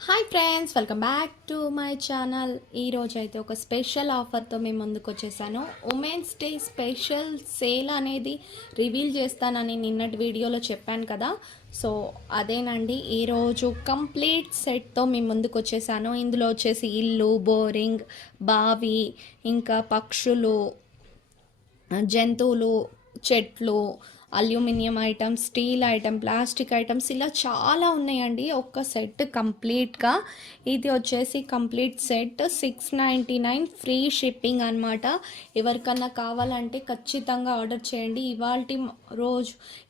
Hi friends, welcome back to my channel. ఈరోజు అయితే ఒక స్పెషల్ ఆఫర్తో మేము ముందుకు వచ్చేసాను. ఉమెన్స్ డే స్పెషల్ సేల్ అనేది రివీల్ చేస్తానని నిన్నటి వీడియోలో చెప్పాను కదా. సో అదేనండి, ఈరోజు కంప్లీట్ సెట్తో మేము ముందుకు వచ్చేసాను. ఇందులో వచ్చేసి ఇల్లు, బోరింగ్, బావి, ఇంకా పక్షులు, జంతువులు, చెట్లు, aluminium items, steel item, plastic items, ఇలా చాలా ఉన్నాయండి ఒక్క సెట్ కంప్లీట్గా. ఇది వచ్చేసి కంప్లీట్ సెట్ 699 ఫ్రీ షిప్పింగ్ అనమాట. ఎవరికన్నా కావాలంటే ఖచ్చితంగా ఆర్డర్ చేయండి.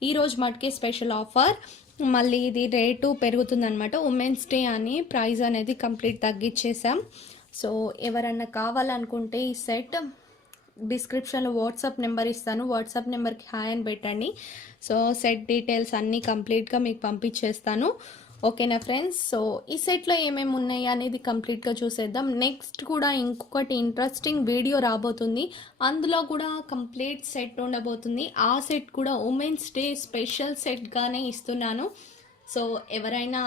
ఈరోజు మటుకే స్పెషల్ ఆఫర్. మళ్ళీ ఇది రేటు పెరుగుతుందనమాట. ఉమెన్స్ డే అని ప్రైస్ అనేది కంప్లీట్ తగ్గించేసాం. సో ఎవరన్నా కావాలనుకుంటే ఈ సెట్ డిస్క్రిప్షన్లో వాట్సాప్ నెంబర్ ఇస్తాను. వాట్సాప్ నెంబర్కి హాయ్ అని పెట్టండి. సో సెట్ డీటెయిల్స్ అన్నీ కంప్లీట్గా మీకు పంపించేస్తాను. ఓకేనా ఫ్రెండ్స్? సో ఈ సెట్లో ఏమేమి ఉన్నాయి అనేది కంప్లీట్గా చూసేద్దాం. నెక్స్ట్ కూడా ఇంకొకటి ఇంట్రెస్టింగ్ వీడియో రాబోతుంది. అందులో కూడా కంప్లీట్ సెట్ ఉండబోతుంది. ఆ సెట్ కూడా ఉమెన్స్ డే స్పెషల్ సెట్గానే ఇస్తున్నాను. సో ఎవరైనా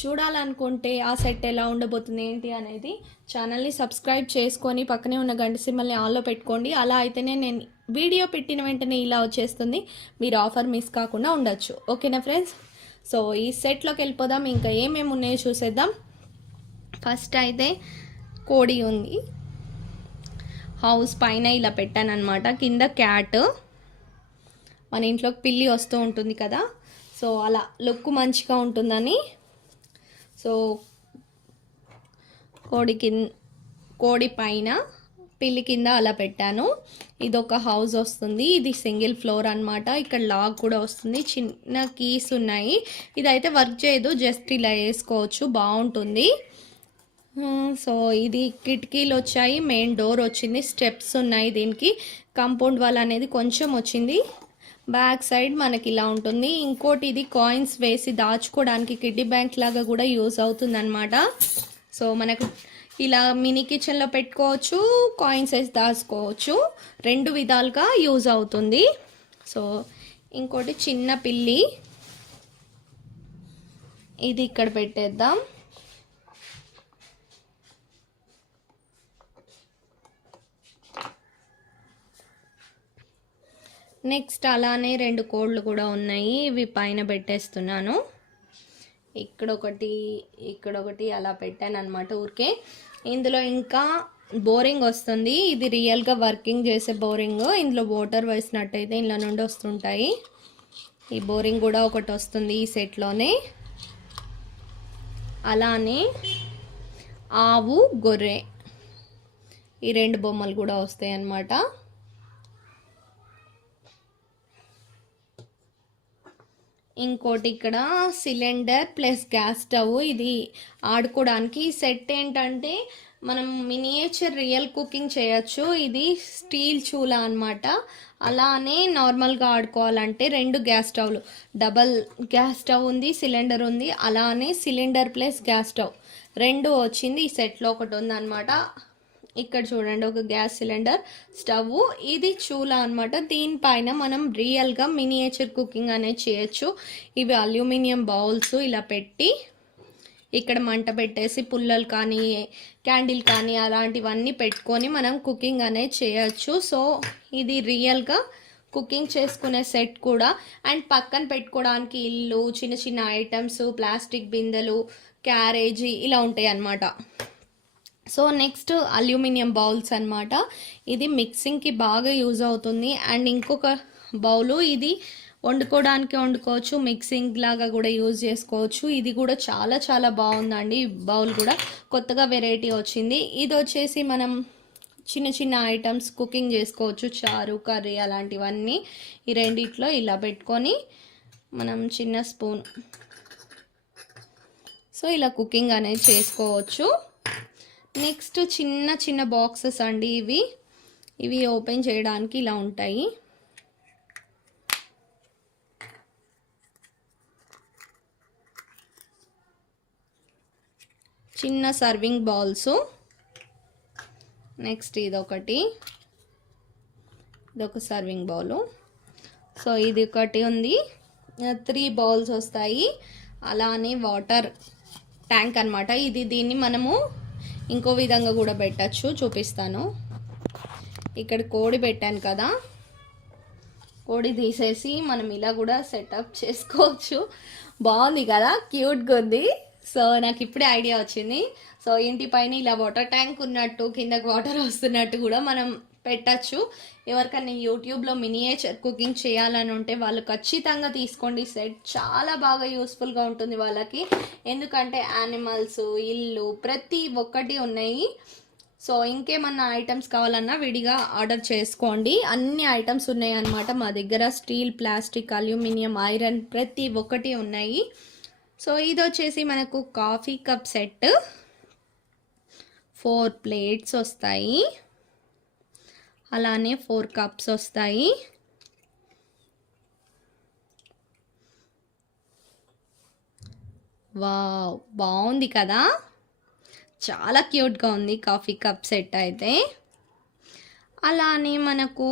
చూడాలనుకుంటే ఆ సెట్ ఎలా ఉండబోతుంది ఏంటి అనేది ఛానల్ని సబ్స్క్రైబ్ చేసుకొని పక్కనే ఉన్న గంట సింబల్ని ఆన్లో పెట్టుకోండి. అలా అయితేనే నేను వీడియో పెట్టిన వెంటనే ఇలా వచ్చేస్తుంది. మీరు ఆఫర్ మిస్ కాకుండా ఉండొచ్చు. ఓకేనా ఫ్రెండ్స్? సో ఈ సెట్లోకి వెళ్ళిపోదాం. ఇంకా ఏమేమి ఉన్నాయో చూసేద్దాం. ఫస్ట్ అయితే కోడి ఉంది. హౌస్ పైన ఇలా పెట్టానన్నమాట. కింద క్యాట్. మన ఇంట్లోకి పిల్లి వస్తూ ఉంటుంది కదా, సో అలా లుక్ మంచిగా ఉంటుందని సో కోడి పైన పిల్లి కింద అలా పెట్టాను. ఇది ఒక హౌస్ వస్తుంది. ఇది సింగిల్ ఫ్లోర్ అనమాట. ఇక్కడ లాక్ కూడా వస్తుంది. చిన్న కీస్ ఉన్నాయి. ఇదైతే వర్క్ చేయదు, జస్ట్ ఇలా వేసుకోవచ్చు, బాగుంటుంది. సో ఇది కిటికీలు వచ్చాయి, మెయిన్ డోర్ వచ్చింది, స్టెప్స్ ఉన్నాయి. దీనికి కాంపౌండ్ వాల్ అనేది కొంచెం వచ్చింది. బ్యాక్ సైడ్ మనకి ఇలా ఉంటుంది. ఇంకోటి ఇది కాయిన్స్ వేసి దాచుకోవడానికి కిడ్డీ బ్యాంక్ లాగా కూడా యూజ్ అవుతుంది అనమాట. సో మనకు ఇలా మినీ కిచెన్లో పెట్టుకోవచ్చు, కాయిన్స్ వేసి దాచుకోవచ్చు, రెండు విధాలుగా యూజ్ అవుతుంది. సో ఇంకోటి చిన్న పిల్లి, ఇది ఇక్కడ పెట్టేద్దాం. నెక్స్ట్ అలానే రెండు కోళ్ళు కూడా ఉన్నాయి. ఇవి పైన పెట్టేస్తున్నాను. ఇక్కడొకటి అలా పెట్టాను అనమాట ఊరికే. ఇందులో ఇంకా బోరింగ్ వస్తుంది. ఇది రియల్గా వర్కింగ్ చేసే బోరింగ్. ఇందులో వాటర్ వేసినట్టయితే ఇందులో నుండి వస్తుంటాయి. ఈ బోరింగ్ కూడా ఒకటి వస్తుంది ఈ సెట్లోనే. అలానే ఆవు, గొర్రె, ఈ రెండు బొమ్మలు కూడా వస్తాయి అన్నమాట. ఇంకోటి ఇక్కడ సిలిండర్ ప్లస్ గ్యాస్ స్టవ్. ఇది ఆడుకోవడానికి. సెట్ ఏంటంటే మనం మినియేచర్ రియల్ కుకింగ్ చేయొచ్చు. ఇది స్టీల్ చూలా అనమాట. అలానే నార్మల్గా ఆడుకోవాలంటే రెండు గ్యాస్ స్టవ్లు, డబల్ గ్యాస్ స్టవ్ ఉంది, సిలిండర్ ఉంది. అలానే సిలిండర్ ప్లస్ గ్యాస్ స్టవ్ రెండు వచ్చింది. ఈ సెట్లో ఒకటి ఉందన్నమాట. ఇక్కడ చూడండి, ఒక గ్యాస్ సిలిండర్, స్టవ్, ఇది చూలా అనమాట. దీనిపైన మనం రియల్గా మినియేచర్ కుకింగ్ అనేది చేయొచ్చు. ఇవి అల్యూమినియం బౌల్స్ ఇలా పెట్టి ఇక్కడ మంట పెట్టేసి పుల్లలు కానీ క్యాండిల్ కానీ అలాంటివన్నీ పెట్టుకొని మనం కుకింగ్ అనేది చేయొచ్చు. సో ఇది రియల్గా కుకింగ్ చేసుకునే సెట్ కూడా. అండ్ పక్కన పెట్టుకోవడానికి ఇల్లు, చిన్న చిన్న ఐటమ్స్, ప్లాస్టిక్ బిందెలు, క్యారేజీ ఇలా ఉంటాయి అన్నమాట. సో నెక్స్ట్ అల్యూమినియం బౌల్స్ అనమాట. ఇది మిక్సింగ్కి బాగా యూజ్ అవుతుంది. అండ్ ఇంకొక బౌలు, ఇది వండుకోవచ్చు, మిక్సింగ్ లాగా కూడా యూజ్ చేసుకోవచ్చు. ఇది కూడా చాలా చాలా బాగుందండి. బౌల్ కూడా కొత్తగా వెరైటీ వచ్చింది. ఇది వచ్చేసి మనం చిన్న చిన్న ఐటమ్స్ కుకింగ్ చేసుకోవచ్చు, చారు, కర్రీ అలాంటివన్నీ. ఈ రెండిట్లో ఇలా పెట్టుకొని మనం చిన్న స్పూన్, సో ఇలా కుకింగ్ అనేది చేసుకోవచ్చు. నెక్స్ట్ చిన్న చిన్న బాక్సెస్ అండి ఇవి ఓపెన్ చేయడానికి ఇలా ఉంటాయి. చిన్న సర్వింగ్ బౌల్స్. నెక్స్ట్ ఇదొక సర్వింగ్ బౌలు. సో ఇది ఒకటి ఉంది. 3 బౌల్స్ వస్తాయి. అలానే వాటర్ ట్యాంక్ అనమాట ఇది. దీన్ని మనము ఇంకో విధంగా కూడా పెట్టచ్చు, చూపిస్తాను. ఇక్కడ కోడి పెట్టాను కదా, కోడి తీసేసి మనం ఇలా కూడా సెటప్ చేసుకోవచ్చు. బాగుంది కదా, క్యూట్గా ఉంది. సో నాకు ఇప్పుడే ఐడియా వచ్చింది. సో ఇంటి పైన ఇలా వాటర్ ట్యాంక్ ఉన్నట్టు, కిందకి వాటర్ వస్తున్నట్టు కూడా మనం పెట్టచ్చు. ఎవరికైనా యూట్యూబ్లో మినియేచర్ కుకింగ్ చేయాలని ఉంటే వాళ్ళు ఖచ్చితంగా తీసుకోండి సెట్. చాలా బాగా యూస్ఫుల్గా ఉంటుంది వాళ్ళకి. ఎందుకంటే యానిమల్స్, ఇల్లు ప్రతి ఒక్కటి ఉన్నాయి. సో ఇంకేమన్నా ఐటమ్స్ కావాలన్నా విడిగా ఆర్డర్ చేసుకోండి. అన్ని ఐటమ్స్ ఉన్నాయి అన్నమాట మా దగ్గర. స్టీల్, ప్లాస్టిక్, అల్యూమినియం, ఐరన్ ప్రతి ఒక్కటి ఉన్నాయి. సో ఇది వచ్చేసి మనకు కాఫీ కప్ సెట్. 4 ప్లేట్స్ వస్తాయి, అలానే 4 కప్స్ వస్తాయి. వావ్, బాగుంది కదా, చాలా క్యూట్గా ఉంది కాఫీ కప్ సెట్ అయితే. అలానే మనకు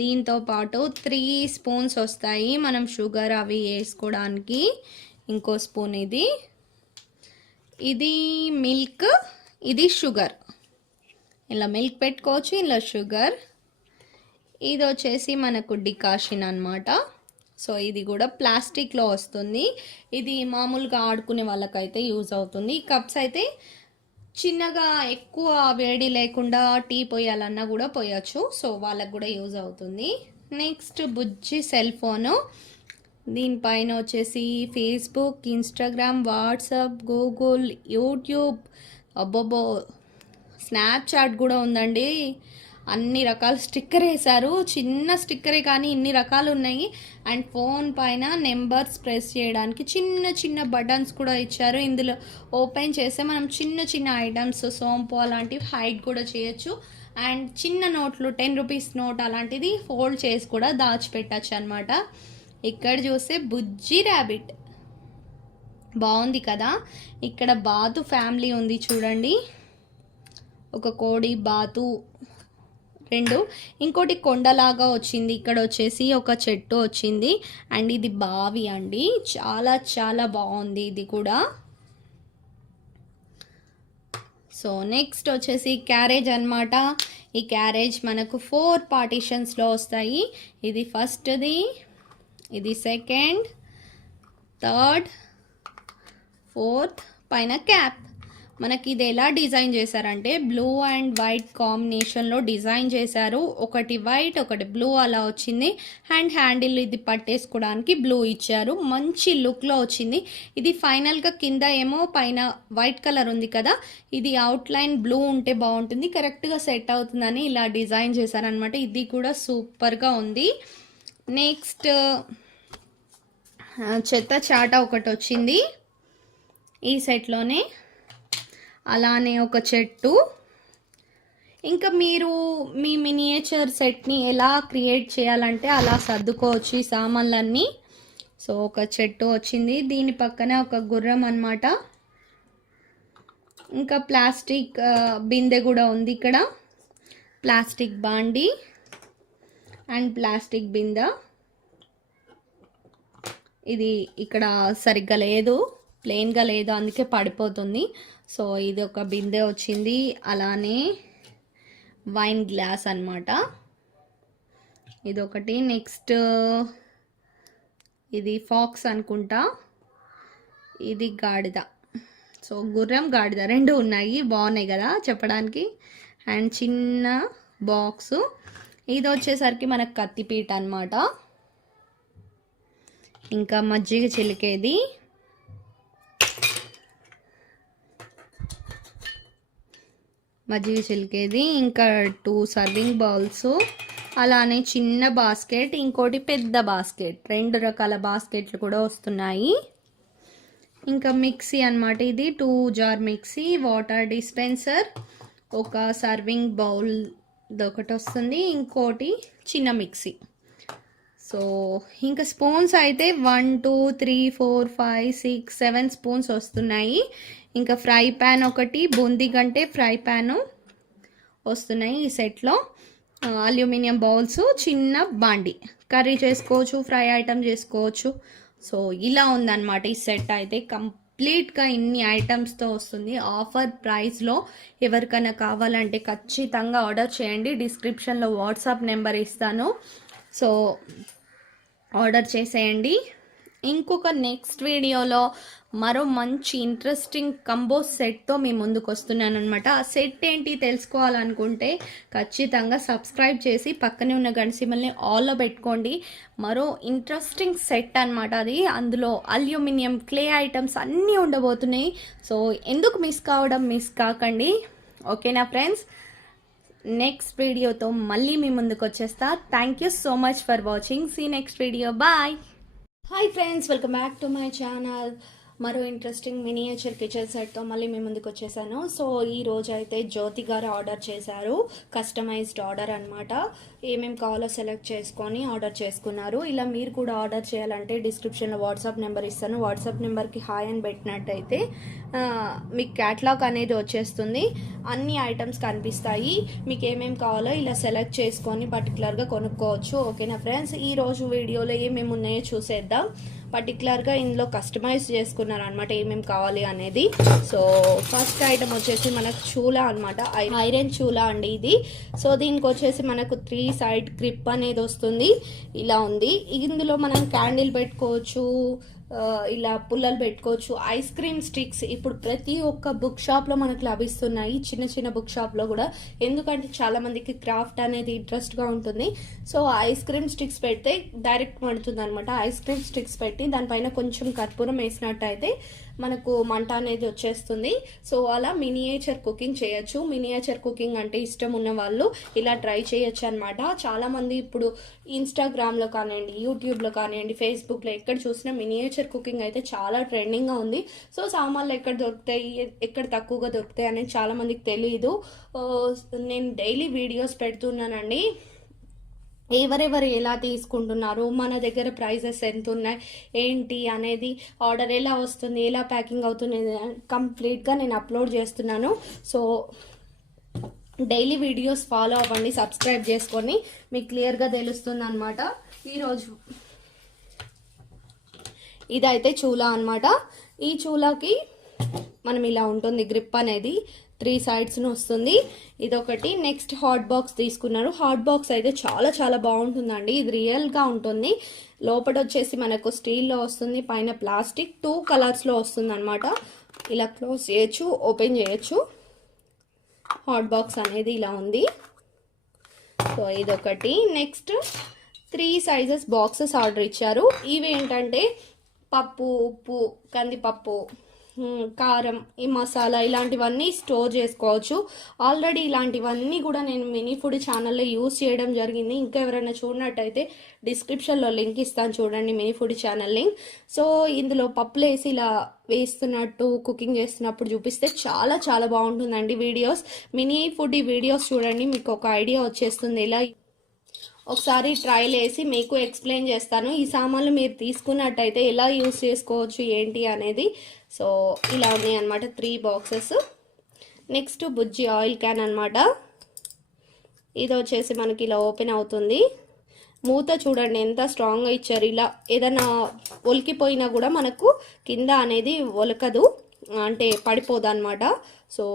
దీంతో పాటు 3 స్పూన్స్ వస్తాయి మనం షుగర్ అవి వేసుకోవడానికి. ఇంకో స్పూన్ ఇది మిల్క్, ఇది షుగర్. ఇలా మిల్క్ పెట్టుకోవచ్చు, ఇలా షుగర్. ఇది వచ్చేసి మనకు డికాషన్ అన్నమాట. సో ఇది కూడా ప్లాస్టిక్లో వస్తుంది. ఇది మామూలుగా ఆడుకునే వాళ్ళకైతే యూజ్ అవుతుంది. కప్స్ అయితే చిన్నగా ఎక్కువ వేడి లేకుండా టీ పోయాలన్నా కూడా పోయచ్చు. సో వాళ్ళకు కూడా యూజ్ అవుతుంది. నెక్స్ట్ బుజ్జి సెల్ ఫోను. దీనిపైన వచ్చేసి Facebook, Instagram, WhatsApp, Google, YouTube, అబ్బోబో స్నాప్చాట్ కూడా ఉందండి. అన్ని రకాల స్టిక్కర్ వేశారు. చిన్న స్టిక్కరే కానీ ఇన్ని రకాలు ఉన్నాయి. అండ్ ఫోన్ పైన నెంబర్స్ ప్రెస్ చేయడానికి చిన్న చిన్న బటన్స్ కూడా ఇచ్చారు. ఇందులో ఓపెన్ చేస్తే మనం చిన్న చిన్న ఐటమ్స్, సోంపు అలాంటివి హైడ్ కూడా చేయొచ్చు. అండ్ చిన్న నోట్లు, 10 రూపీస్ నోట్ అలాంటిది ఫోల్డ్ చేసి కూడా దాచిపెట్టచ్చు అనమాట. ఇక్కడ చూస్తే బుజ్జి ర్యాబిట్ బాగుంది కదా. ఇక్కడ బాతు ఫ్యామిలీ ఉంది చూడండి. ఒక కోడి, బాతు 2. ఇంకోటి కొండలాగా వచ్చింది. ఇక్కడ వచ్చేసి ఒక చెట్టు వచ్చింది. అండ్ ఇది బావి అండి. చాలా చాలా బాగుంది ఇది కూడా. సో నెక్స్ట్ వచ్చేసి క్యారేజ్ అన్నమాట. ఈ క్యారేజ్ మనకు 4 పార్టీషన్స్లో వస్తాయి. ఇది ఫస్ట్ది, ఇది సెకండ్, థర్డ్, 4th, పైన క్యాప్. మనకి ఇది ఎలా డిజైన్ చేశారంటే బ్లూ అండ్ వైట్ కాంబినేషన్లో డిజైన్ చేశారు. ఒకటి వైట్, ఒకటి బ్లూ అలా వచ్చింది. హ్యాండిల్ ఇది పట్టేసుకోవడానికి బ్లూ ఇచ్చారు. మంచి లుక్లో వచ్చింది. ఇది ఫైనల్గా కింద ఏమో పైన వైట్ కలర్ ఉంది కదా, ఇది అవుట్లైన్ బ్లూ ఉంటే బాగుంటుంది, కరెక్ట్గా సెట్ అవుతుందని ఇలా డిజైన్ చేశారనమాట. ఇది కూడా సూపర్గా ఉంది. నెక్స్ట్ చెత్త చాట ఒకటి వచ్చింది ఈ సెట్లోనే. అలానే ఒక చెట్టు. ఇంకా మీరు మీ మినియేచర్ సెట్ని ఎలా క్రియేట్ చేయాలంటే అలా సర్దుకోవచ్చు ఈ సామాన్లన్నీ. సో ఒక చెట్టు వచ్చింది. దీని పక్కన ఒక గుర్రం అన్నమాట. ఇంకా ప్లాస్టిక్ బిందె కూడా ఉంది ఇక్కడ. ప్లాస్టిక్ బాండి అండ్ ప్లాస్టిక్ బిందె. ఇది ఇక్కడ సరిగ్గా లేదు, ప్లెయిన్గా లేదు, అందుకే పడిపోతుంది. సో ఇది ఒక బిందె వచ్చింది. అలానే వైన్ గ్లాస్ అన్నమాట. ఇది ఒకటి. నెక్స్ట్ ఇది ఫాక్స్ అనుకుంటా. ఇది గాడిద. సో గుర్రం, గాడిద 2 ఉన్నాయి. బాగున్నాయి కదా చెప్పడానికి. అండ్ చిన్న బాక్సు. ఇది వచ్చేసరికి మనకు కత్తిపీట అన్నమాట. ఇంకా మజ్జిగ చిలికేది. ఇంకా 2 సర్వింగ్ బౌల్స్. అలానే చిన్న బాస్కెట్, ఇంకోటి పెద్ద బాస్కెట్. 2 రకాల బాస్కెట్లు కూడా వస్తున్నాయి. ఇంకా మిక్సీ అన్నమాట. ఇది 2 జార్ మిక్సీ, వాటర్ డిస్పెన్సర్, ఒక సర్వింగ్ బౌల్ ఒకటి వస్తుంది, ఇంకోటి చిన్న మిక్సీ. సో ఇంకా స్పూన్స్ అయితే 1 2 3 4 5 6 7 స్పూన్స్ వస్తున్నాయి. ఇంకా ఫ్రై ప్యాన్ ఒకటి, బూందీ గంటే ఫ్రై ప్యాను వస్తున్నాయి ఈ సెట్లో. అల్యూమినియం బౌల్స్, చిన్న బాండి. కర్రీ చేసుకోవచ్చు, ఫ్రై ఐటమ్ చేసుకోవచ్చు. సో ఇలా ఉందన్నమాట ఈ సెట్ అయితే. కంప్లీట్గా ఇన్ని ఐటమ్స్తో వస్తుంది ఆఫర్ ప్రైస్లో. ఎవరికైనా కావాలంటే ఖచ్చితంగా ఆర్డర్ చేయండి. డిస్క్రిప్షన్లో వాట్సాప్ నెంబర్ ఇస్తాను, సో ఆర్డర్ చేసేయండి. ఇంకొక నెక్స్ట్ వీడియోలో మరో మంచి ఇంట్రెస్టింగ్ కంబో సెట్తో మీ ముందుకు వస్తున్నాను అనమాట. ఆ సెట్ ఏంటి తెలుసుకోవాలనుకుంటే ఖచ్చితంగా సబ్స్క్రైబ్ చేసి పక్కనే ఉన్న గంట సింబల్ని ఆల్లో పెట్టుకోండి. మరో ఇంట్రెస్టింగ్ సెట్ అనమాట అది. అందులో అల్యూమినియం క్లే ఐటమ్స్ అన్నీ ఉండబోతున్నాయి. సో ఎందుకు మిస్ కాకండి. ఓకేనా ఫ్రెండ్స్, నెక్స్ట్ వీడియోతో మళ్ళీ మీ ముందుకు వచ్చేస్తా. Thank you so much for watching. See next video, bye. Hi friends, welcome back to my channel. మరో ఇంట్రెస్టింగ్ మినియేచర్ కిచెన్ సెట్తో మళ్ళీ మీ ముందుకు వచ్చేసాను. సో ఈ రోజు అయితే జ్యోతి గారు ఆర్డర్ చేశారు, కస్టమైజ్డ్ ఆర్డర్ అనమాట. ఏమేమి కావాలో సెలెక్ట్ చేసుకొని ఆర్డర్ చేసుకున్నారు. ఇలా మీరు కూడా ఆర్డర్ చేయాలంటే డిస్క్రిప్షన్లో వాట్సాప్ నెంబర్ ఇస్తాను. వాట్సాప్ నెంబర్కి హాయ్ అని పెట్టినట్టయితే మీకు క్యాటలాగ్ అనేది వచ్చేస్తుంది. అన్ని ఐటమ్స్ కనిపిస్తాయి. మీకు ఏమేమి కావాలో ఇలా సెలెక్ట్ చేసుకొని పర్టికులర్గా కొనుక్కోవచ్చు. ఓకేనా ఫ్రెండ్స్, ఈ రోజు వీడియోలో ఏమేమి ఉన్నాయో చూసేద్దాం. పర్టికులర్గా ఇందులో కస్టమైజ్ చేసుకున్నారు అనమాట ఏమేమి కావాలి అనేది. సో ఫస్ట్ ఐటమ్ వచ్చేసి మనకు చూలా అనమాట, ఐరన్ చూలా అండి ఇది. సో దీనికి వచ్చేసి మనకు 3 సైడ్ గ్రిప్ అనేది వస్తుంది. ఇలా ఉంది. ఇందులో మనం క్యాండిల్ పెట్టుకోవచ్చు, ఇలా పుల్లలు పెట్టుకోవచ్చు. ఐస్ క్రీమ్ స్టిక్స్ ఇప్పుడు ప్రతి ఒక్క బుక్ షాప్లో మనకు లభిస్తున్నాయి, చిన్న చిన్న బుక్ షాప్లో కూడా. ఎందుకంటే చాలా మందికి క్రాఫ్ట్ అనేది ఇంట్రెస్ట్గా ఉంటుంది. సో ఐస్ క్రీమ్ స్టిక్స్ పెడితే డైరెక్ట్ మండుతుంది అనమాట. ఐస్ క్రీమ్ స్టిక్స్ పెట్టి దానిపైన కొంచెం కర్పూరం వేసినట్టయితే మనకు మంట అనేది వచ్చేస్తుంది. సో అలా మినియేచర్ కుకింగ్ చేయొచ్చు. మినియేచర్ కుకింగ్ అంటే ఇష్టం ఉన్న వాళ్ళు ఇలా ట్రై చేయొచ్చు అనమాట. చాలామంది ఇప్పుడు ఇన్స్టాగ్రామ్లో కానివ్వండి, యూట్యూబ్లో కానివ్వండి, ఫేస్బుక్లో ఎక్కడ చూసినా మినియేచర్ కుకింగ్ అయితే చాలా ట్రెండింగ్గా ఉంది. సో సామాన్లు ఎక్కడ దొరుకుతాయి, ఎక్కడ తక్కువగా దొరుకుతాయి అనేది చాలామందికి తెలియదు. నేను డైలీ వీడియోస్ పెడుతున్నానండి. ఎవరెవరు ఎలా తీసుకుంటున్నారు, మన దగ్గర ప్రైజెస్ ఎంత ఉన్నాయి ఏంటి అనేది, ఆర్డర్ ఎలా వస్తుంది, ఎలా ప్యాకింగ్ అవుతుంది కంప్లీట్గా నేను అప్లోడ్ చేస్తున్నాను. సో డైలీ వీడియోస్ ఫాలో అవ్వండి, సబ్స్క్రైబ్ చేసుకొని, మీకు క్లియర్గా తెలుస్తుంది అనమాట. ఈరోజు ఇదైతే చూలా అనమాట. ఈ చూలాకి మనం ఇలా ఉంటుంది గ్రిప్ అనేది, 3 sides వస్తుంది. ఇదొకటి. నెక్స్ట్ హాట్ బాక్స్ తీసుకున్నారు. హాట్ బాక్స్ అయితే చాలా చాలా బాగుంటుందండి. ఇది రియల్గా ఉంటుంది. లోపల వచ్చేసి మనకు స్టీల్లో వస్తుంది, పైన ప్లాస్టిక్. 2 కలర్స్లో వస్తుంది అనమాట. ఇలా క్లోజ్ చేయొచ్చు, ఓపెన్ చేయొచ్చు. హాట్ బాక్స్ అనేది ఇలా ఉంది. సో ఇదొకటి. నెక్స్ట్ 3 sizes బాక్సెస్ ఆర్డర్ ఇచ్చారు. ఇవి ఏంటంటే పప్పు, ఉప్పు, కందిపప్పు, కారం, ఈ మసాలా ఇలాంటివన్నీ స్టోర్ చేసుకోవచ్చు. ఆల్రెడీ ఇలాంటివన్నీ కూడా నేను మినీ ఫుడ్ ఛానల్లో యూస్ చేయడం జరిగింది. ఇంకా ఎవరైనా చూడనట్టయితే డిస్క్రిప్షన్లో లింక్ ఇస్తాను, చూడండి mini food channel link. So ఇందులో పప్పులు వేసి ఇలా వేస్తున్నట్టు కుకింగ్ చేస్తున్నప్పుడు చూపిస్తే చాలా చాలా బాగుంటుందండి వీడియోస్. మినీ ఫుడ్ వీడియోస్ చూడండి, మీకు ఒక ఐడియా వచ్చేస్తుంది. ఇలా ఒకసారి ట్రైల్ వేసి మీకు ఎక్స్ప్లెయిన్ చేస్తాను. ఈ సామాన్లు మీరు తీసుకున్నట్టయితే ఎలా యూస్ చేసుకోవచ్చు ఏంటి అనేది. సో ఇలా ఉన్నాయి అనమాట 3 boxes. Next Bujji oil can అనమాట. ఇది వచ్చేసి మనకి ఇలా ఓపెన్ అవుతుంది. మూత చూడండి ఎంత స్ట్రాంగ్గా ఇచ్చారు. ఇలా ఏదైనా ఒలికిపోయినా కూడా మనకు కింద అనేది ఒలకదు, అంటే పడిపోదు అనమాట. సో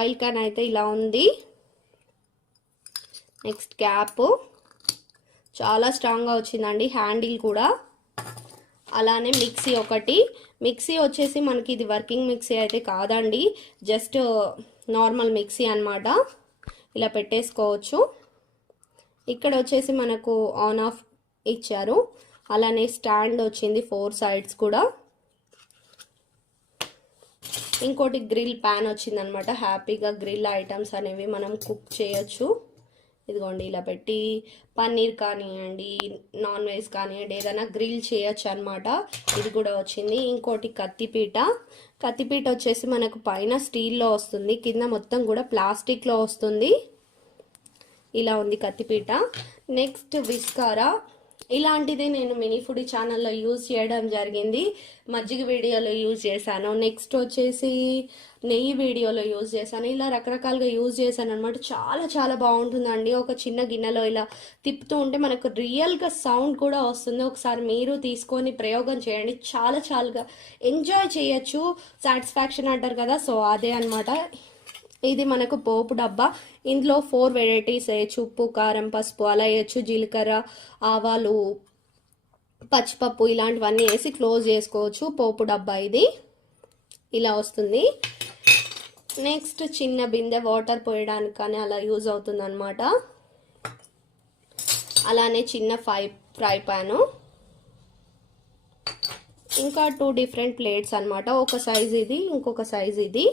ఆయిల్ క్యాన్ అయితే ఇలా ఉంది. నెక్స్ట్ క్యాప్ చాలా స్ట్రాంగ్గా వచ్చిందండి, హ్యాండిల్ కూడా. అలానే మిక్సీ ఒకటి. మిక్సీ వచ్చేసి మనకి ఇది వర్కింగ్ మిక్సీ అయితే కాదండి, జస్ట్ నార్మల్ మిక్సీ అనమాట. ఇలా పెట్టేసుకోవచ్చు. ఇక్కడ వచ్చేసి మనకు ఆన్ ఆఫ్ ఇచ్చారు. అలానే స్టాండ్ వచ్చింది 4 sides కూడా. ఇంకోటి గ్రిల్ ప్యాన్ వచ్చిందనమాట. హ్యాపీగా గ్రిల్ ఐటమ్స్ అనేవి మనం కుక్ చేయొచ్చు. ఇదిగోండి ఇలా పెట్టి పన్నీర్ కానివ్వండి, నాన్ వెజ్ కానివ్వండి, ఏదైనా గ్రిల్ చేయొచ్చు అనమాట. ఇది కూడా వచ్చింది. ఇంకోటి కత్తిపీట. కత్తిపీట వచ్చేసి మనకు పైన స్టీల్లో వస్తుంది, కింద మొత్తం కూడా ప్లాస్టిక్లో వస్తుంది. ఇలా ఉంది కత్తిపీట. నెక్స్ట్ విస్కారా. ఇలాంటిది నేను మినీ ఫుడ్ ఛానల్లో యూజ్ చేయడం జరిగింది. మజ్జిగ వీడియోలో యూజ్ చేశాను, నెక్స్ట్ వచ్చేసి నెయ్యి వీడియోలో యూజ్ చేశాను. ఇలా రకరకాలుగా యూజ్ చేశాను అనమాట. చాలా చాలా బాగుంటుందండి. ఒక చిన్న గిన్నెలో ఇలా తిప్పుతూ ఉంటే మనకు రియల్గా సౌండ్ కూడా వస్తుంది. ఒకసారి మీరు తీసుకొని ప్రయోగం చేయండి. చాలా చాలా ఎంజాయ్ చేయొచ్చు. సాటిస్ఫాక్షన్ అంటారు కదా, సో అదే అనమాట. ఇది మనకు పోపు డబ్బా. ఇందులో 4 వెరైటీస్ వేయచ్చు. ఉప్పు, కారం, పసుపు అలా వేయచ్చు. జీలకర్ర, ఆవాలు, పచ్చిపప్పు ఇలాంటివన్నీ వేసి క్లోజ్ చేసుకోవచ్చు. పోపు డబ్బా ఇది ఇలా వస్తుంది. నెక్స్ట్ చిన్న బిందె వాటర్ పోయడానికి కానీ అలా యూజ్ అవుతుంది అనమాట. అలానే చిన్న ఫ్రై ప్యాను, ఇంకా 2 డిఫరెంట్ ప్లేట్స్ అనమాట. ఒక సైజ్ ఇది, ఇంకొక సైజ్ ఇది.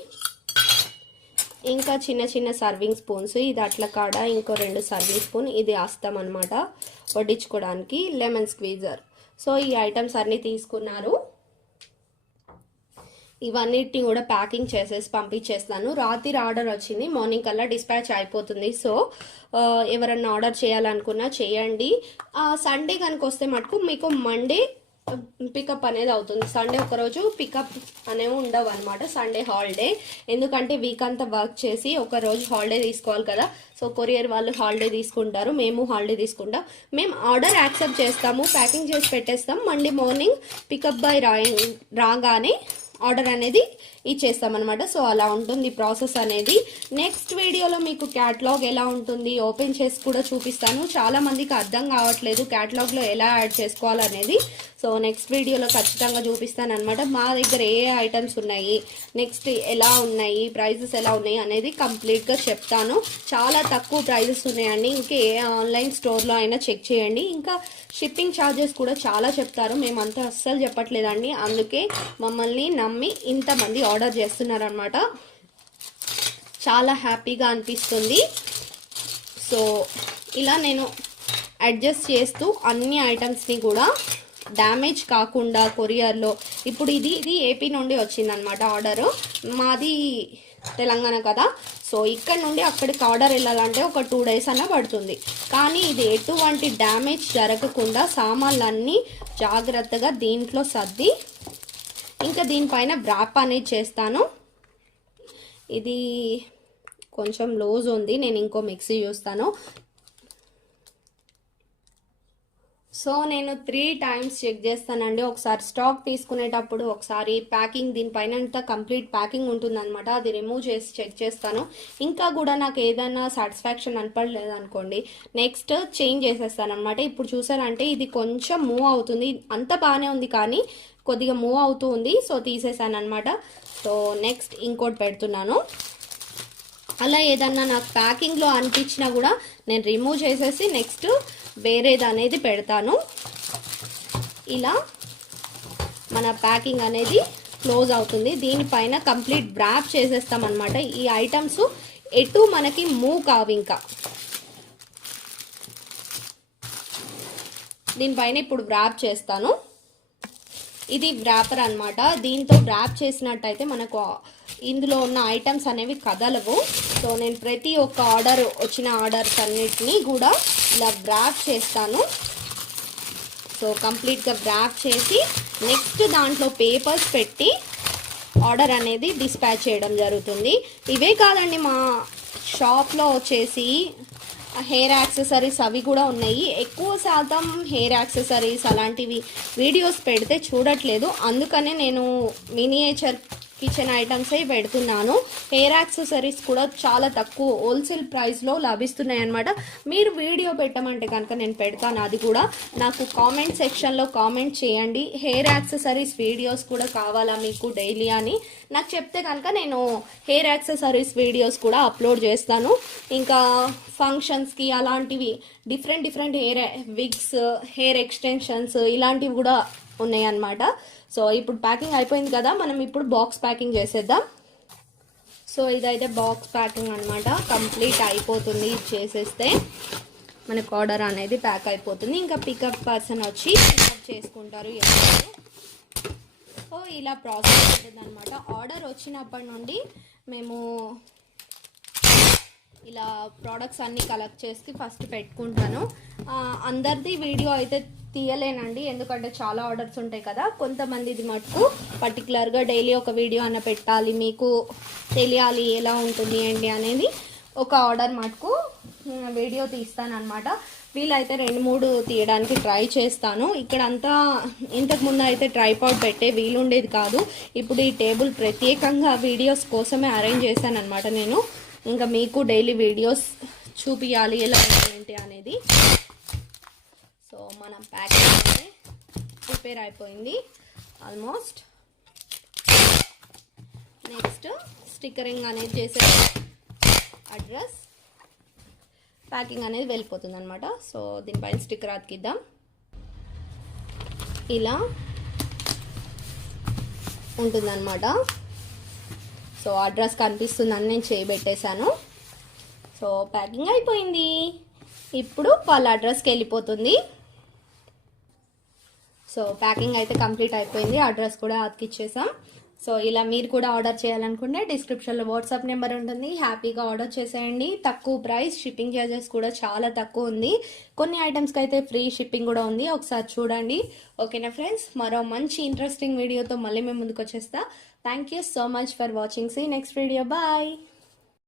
ఇంకా చిన్న చిన్న సర్వింగ్ స్పూన్స్. ఇది అట్ల కాడ, ఇంకో 2 సర్వింగ్ స్పూన్. ఇది ఆస్తాం అనమాట వడ్డించుకోవడానికి. Lemon squeezer. సో ఈ ఐటమ్స్ అన్నీ తీసుకున్నారు. ఇవన్నిటిని కూడా ప్యాకింగ్ చేసేసి పంపించేస్తాను. రాత్రి ఆర్డర్ వచ్చింది, మార్నింగ్ కల్లా డిస్పాచ్ అయిపోతుంది. సో ఎవరన్నా ఆర్డర్ చేయాలనుకున్నా చేయండి. సండే కనుక వస్తే మటుకు మీకు మండే పికప్ అనేది అవుతుంది. సండే ఒకరోజు పికప్ అనేవి ఉండవు అనమాట. సండే హాలిడే, ఎందుకంటే వీక్ అంతా వర్క్ చేసి ఒక రోజు హాలిడే తీసుకోవాలి కదా. సో కొరియర్ వాళ్ళు హాలిడే తీసుకుంటారు, మేము హాలిడే తీసుకుంటాం. మేము ఆర్డర్ యాక్సెప్ట్ చేస్తాము, ప్యాకింగ్ చేసి పెట్టేస్తాం. మండే మార్నింగ్ పికప్ బై రాగానే ఆర్డర్ అనేది ఇచ్చేస్తాం అనమాట. సో అలా ఉంటుంది ప్రాసెస్ అనేది. నెక్స్ట్ వీడియోలో మీకు క్యాటలాగ్ ఎలా ఉంటుంది ఓపెన్ చేసి కూడా చూపిస్తాను. చాలా మందికి అర్థం కావట్లేదు క్యాటలాగ్లో ఎలా యాడ్ చేసుకోవాలనేది. సో నెక్స్ట్ వీడియోలో ఖచ్చితంగా చూపిస్తాను అనమాట. మా దగ్గర ఏ ఐటమ్స్ ఉన్నాయి, నెక్స్ట్ ఎలా ఉన్నాయి, ప్రైజెస్ ఎలా ఉన్నాయి అనేది కంప్లీట్గా చెప్తాను. చాలా తక్కువ ప్రైజెస్ ఉన్నాయండి. ఇంకా ఏ ఆన్లైన్ స్టోర్లో అయినా చెక్ చేయండి. ఇంకా షిప్పింగ్ ఛార్జెస్ కూడా చాలా చెప్తారు, మేమంతా అస్సలు చెప్పట్లేదండి. అందుకే మమ్మల్ని నమ్మి ఇంతమంది ఆర్డర్ చేస్తున్నారనమాట. చాలా హ్యాపీగా అనిపిస్తుంది. సో ఇలా నేను అడ్జస్ట్ చేస్తూ అన్ని ఐటమ్స్ని కూడా డ్యామేజ్ కాకుండా కొరియర్లో. ఇప్పుడు ఇది ఏపీ నుండి వచ్చిందనమాట ఆర్డరు. మాది తెలంగాణ కదా, సో ఇక్కడ నుండి అక్కడికి ఆర్డర్ వెళ్ళాలంటే ఒక 2 days అన్న పడుతుంది. కానీ ఇది ఎటువంటి డ్యామేజ్ జరగకుండా సామాన్లన్నీ జాగ్రత్తగా దీంట్లో సర్ది ఇంకా దీనిపైన వ్రాప్ అనేది చేస్తాను. ఇది కొంచెం లూజ్ ఉంది, నేను ఇంకో మిక్సీ చూస్తాను. సో నేను 3 times చెక్ చేస్తానండి. ఒకసారి స్టాక్ తీసుకునేటప్పుడు, ఒకసారి ప్యాకింగ్ దీనిపైన అంతా కంప్లీట్ ప్యాకింగ్ ఉంటుందన్నమాట, అది రిమూవ్ చేసి చెక్ చేస్తాను. ఇంకా కూడా నాకు ఏదైనా సాటిస్ఫాక్షన్ అనిపడలేదు అనుకోండి, నెక్స్ట్ చేంజ్ చేసేస్తాను అనమాట. ఇప్పుడు చూసారంటే ఇది కొంచెం మూవ్ అవుతుంది, అంత బాగానే ఉంది కానీ కొద్దిగా మూవ్ అవుతూ ఉంది. సో తీసేసాను అనమాట. సో నెక్స్ట్ ఇంకోటి పెడుతున్నాను. అలా ఏదన్నా నాకు ప్యాకింగ్లో అనిపించినా కూడా నేను రిమూవ్ చేసేసి నెక్స్ట్ వేరేది అనేది పెడతాను. ఇలా మన ప్యాకింగ్ అనేది క్లోజ్ అవుతుంది. దీనిపైన కంప్లీట్ వ్రాప్ చేసేస్తాం అనమాట. ఈ ఐటమ్స్ ఎటు మనకి మూవ్ కావు. ఇంకా దీనిపైన ఇప్పుడు వ్రాప్ చేస్తాను. ఇది వ్రాపర్ అనమాట. దీంతో వ్రాప్ చేసినట్టయితే మనకు ఇందులో ఉన్న ఐటమ్స్ అనేవి కదలవు. సో నేను ప్రతి ఒక్క వచ్చిన ఆర్డర్స్ అన్నిటినీ కూడా ఇలా వ్రాప్ చేస్తాను. సో కంప్లీట్గా వ్రాప్ చేసి నెక్స్ట్ దాంట్లో పేపర్స్ పెట్టి ఆర్డర్ అనేది డిస్పాచ్ చేయడం జరుగుతుంది. ఇవే కాదండి, మా షాప్లో వచ్చేసి హెయిర్ యాక్సెసరీస్ అవి కూడా ఉన్నాయి. ఎక్కువ శాతం హెయిర్ యాక్సెసరీస్ అలాంటివి వీడియోస్ పెడితే చూడట్లేదు, అందుకనే నేను మినియేచర్ కిచెన్ ఐటమ్సే పెడుతున్నాను. హెయిర్ యాక్సెసరీస్ కూడా చాలా తక్కువ హోల్సేల్ ప్రైస్లో లభిస్తున్నాయి అనమాట. మీరు వీడియో పెట్టమంటే కనుక నేను పెడతాను, అది కూడా నాకు కామెంట్ సెక్షన్లో కామెంట్ చేయండి. హెయిర్ యాక్సెసరీస్ వీడియోస్ కూడా కావాలా మీకు డైలీ అని నాకు చెప్తే కనుక నేను హెయిర్ యాక్సెసరీస్ వీడియోస్ కూడా అప్లోడ్ చేస్తాను. ఇంకా ఫంక్షన్స్కి అలాంటివి different hair wigs, hair extensions ఇలాంటివి కూడా ఉన్నాయి అన్నమాట. సో ఇప్పుడు ప్యాకింగ్ అయిపోయింది కదా, మనం ఇప్పుడు బాక్స్ ప్యాకింగ్ చేసేద్దాం. సో ఇదైతే బాక్స్ ప్యాకింగ్ అనమాట, కంప్లీట్ అయిపోతుంది. ఇది చేసేస్తే మనకు ఆర్డర్ అనేది ప్యాక్ అయిపోతుంది. ఇంకా పికప్ పర్సన్ వచ్చి పికప్ చేసుకుంటారు. సో ఇలా ప్రాసెస్ ఉంటుంది అనమాట. ఆర్డర్ వచ్చినప్పటి నుండి మేము ఇలా ప్రోడక్ట్స్ అన్నీ కలెక్ట్ చేసి ఫస్ట్ పెట్టుకుంటాను. అందరిది వీడియో అయితే తీయలేనండి, ఎందుకంటే చాలా ఆర్డర్స్ ఉంటాయి కదా. కొంతమందిది మటుకు పర్టికులర్గా డైలీ ఒక వీడియో అన్న పెట్టాలి, మీకు తెలియాలి ఎలా ఉంటుంది ఏంటి అనేది ఒక ఆర్డర్ మటుకు వీడియో తీస్తాను అనమాట. వీలైతే 2-3 తీయడానికి ట్రై చేస్తాను. ఇక్కడ అంతా ఇంతకుముందు అయితే ట్రైపాడ్ పెట్టే వీలుండేది కాదు. ఇప్పుడు ఈ టేబుల్ ప్రత్యేకంగా వీడియోస్ కోసమే అరేంజ్ చేశాను అనమాట నేను. ఇంకా మీకు డైలీ వీడియోస్ చూపించాలి ఎలా ఏంటి అనేది. సో మన ప్యాకింగ్ అయితే ప్రిపేర్ అయిపోయింది ఆల్మోస్ట్. నెక్స్ట్ స్టిక్కరింగ్ అనేది చేసే అడ్రస్ ప్యాకింగ్ అనేది వెళ్ళిపోతుంది అనమాట. సో దీనిపైన స్టిక్కర్ అతికిద్దాం. ఇలా ఉంటుందన్నమాట. సో అడ్రస్ కనిపిస్తుందని నేను చేయబెట్టేశాను. సో ప్యాకింగ్ అయిపోయింది. ఇప్పుడు వాళ్ళ అడ్రస్కి వెళ్ళిపోతుంది. సో ప్యాకింగ్ అయితే కంప్లీట్ అయిపోయింది, అడ్రస్ కూడా అతికిచ్చేసాం. సో ఇలా మీరు కూడా ఆర్డర్ చేయాలనుకుంటే డిస్క్రిప్షన్లో వాట్సాప్ నెంబర్ ఉంటుంది, హ్యాపీగా ఆర్డర్ చేసేయండి. తక్కువ ప్రైస్, షిప్పింగ్ చార్జెస్ కూడా చాలా తక్కువ ఉంది. కొన్ని ఐటమ్స్కి అయితే ఫ్రీ షిప్పింగ్ కూడా ఉంది, ఒకసారి చూడండి. ఓకేనా ఫ్రెండ్స్, మరో మంచి ఇంట్రెస్టింగ్ వీడియోతో మళ్ళీ మేము ముందుకు వచ్చేస్తా. Thank you so much for watching. See next video. Bye.